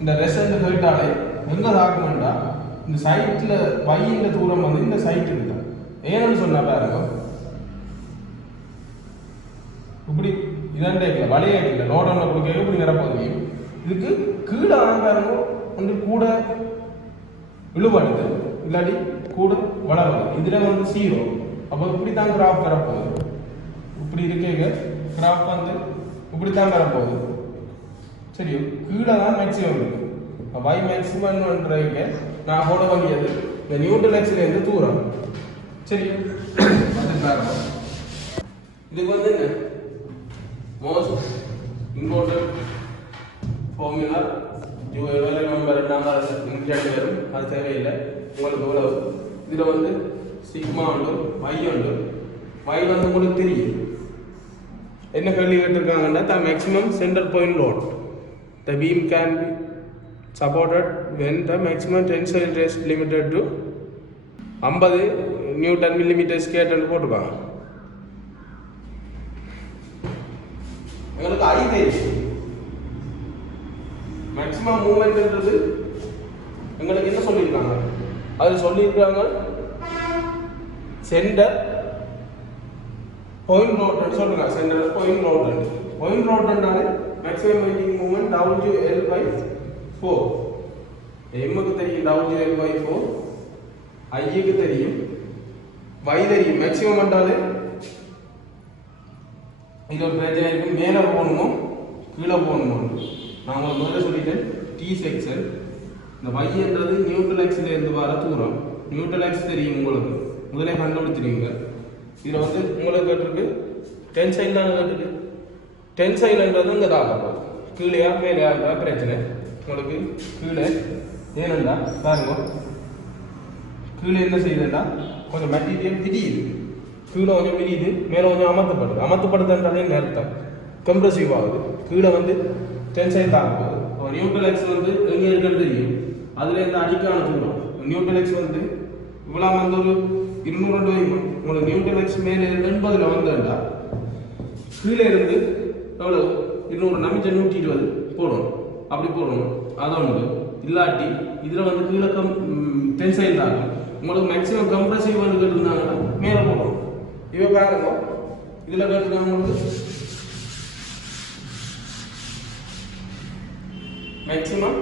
இந்த ரெசல்ட் கேட்டாலே எங்கே டாக்குமெண்டா இந்த சைட்டில் வையின் தூரம் வந்து இந்த சைட் இருக்குதான் ஏன்னு சொன்னா பாருங்க, இப்படி இதான் இல்லை வலையே இல்லை லோட் ஒன்று கொடுக்க இப்படி நிரப்போது. இதுக்கு கீழே பாருங்க வந்து கூட இழுபடுது இல்லாட்டி கூட வளருது. இதுல வந்து 0. அப்போ இப்படி தான் கிராஃப் வரப்போகுது. இப்படி இருக்கேங்க கிராஃப் வந்து இப்படி தான் வரப்போகுது. சரி, கீழே தான் மேக்ஸிமம் இருக்கு. y மேக்ஸிமம்ன்றதுக்கு நான் போட வேண்டியது இந்த நியூட்ரல் எக்ஸ்ல இருந்து தூரம். சரி, அது காரணம். இதுக்கு வந்து என்ன மோஸ்ட் இம்பார்ட்டன்ட் ஃபார்முலா நம்பர் வரும், அது தேவையில்லை உங்களுக்கு. எவ்வளவு இதில் வந்து சிக்மா உண்டு, y உண்டு. y வந்து உங்களுக்கு தெரியும். என்ன கேள்வி கேட்டிருக்காங்கன்னா, the maximum centre point load the beam can be supported when the maximum tensile stress limited to 50 Newton millimeter square என்று போட்டுருக்காங்க. எங்களுக்கு ஐ தெரியும். மேக்ஸிமம் மூவ்மெண்ட்ன்றது எங்களுக்கு என்ன சொல்லியிருக்காங்க, அது சொல்லியிருக்காங்க சென்டர் பாயிண்ட் லோட் சொல்லுங்க. சென்டர் பாயிண்ட் லோட்னால மேக்ஸிமம் மெயின்டைன் மூவ்மெண்ட் WL/4. எம்முக்கு தெரியும் WL/4, ஐக்கு தெரியும், y தெரியும். மேக்ஸிமம் என்றாலே இது ஒரு பிரச்சனை இருக்கு, மேலே போகணுமோ கீழே போகணுமோ. நான் உங்களுக்கு முதல்ல சொல்லிட்டேன் T செக்ஷன். இந்த y என்றது நியூட்ரல் எக்ஸ்ல இருந்து வர தூரம். நியூட்ரல் எக்ஸ் தெரியும் உங்களுக்கு, முதலே கண்டுபிடிச்சிருவீங்க. இதில் வந்து உங்களுக்கு கேட்டிருக்கு டென்சைல் தான் கேட்டிருக்கு. டென்சைல்ன்றது இங்கே தான் கீழேயா மேலேயா பிரச்சனை உங்களுக்கு. கீழே ஏனண்டா பாருங்க, கீழே என்ன செய்யுதுன்னா கொஞ்சம் மெட்டீரியல் திடீர், கீழே கொஞ்சம் விரியுது, மேலே கொஞ்சம் அமர்த்தப்படுது. அமர்த்தப்படுதுன்றாலே என்ன அர்த்தம், கம்ப்ரெசிவ் ஆகுது. கீழே வந்து டென்சைல் தான் ஆகுது. நியூட்ரல் எக்ஸ் வந்து எங்கே இருக்குன்னு தெரியும், அதுல இருந்து அடிக்கான தூரம். நியூட்ரல் எக்ஸ் வந்து இவ்வளோ வந்து ஒரு 200 வைக்கும். உங்களுக்கு நியூட்ரல் எக்ஸ் மேலே 80ல் வந்தா கீழே இருந்து எவ்வளோ 200 நம்பிச்ச 120 போடணும். அப்படி போடணும். அதோடு இல்லாட்டி இதில் வந்து கீழே டென்சைல் தான் உங்களுக்கு. மேக்ஸிமம் கம்ப்ரெசிவ் வந்து கேட்டுருந்தாங்கன்னா மேலே போடணும். இவ பாருங்க, இதில் கேட்டுருக்காங்க உங்களுக்கு மேக்ஸிமம்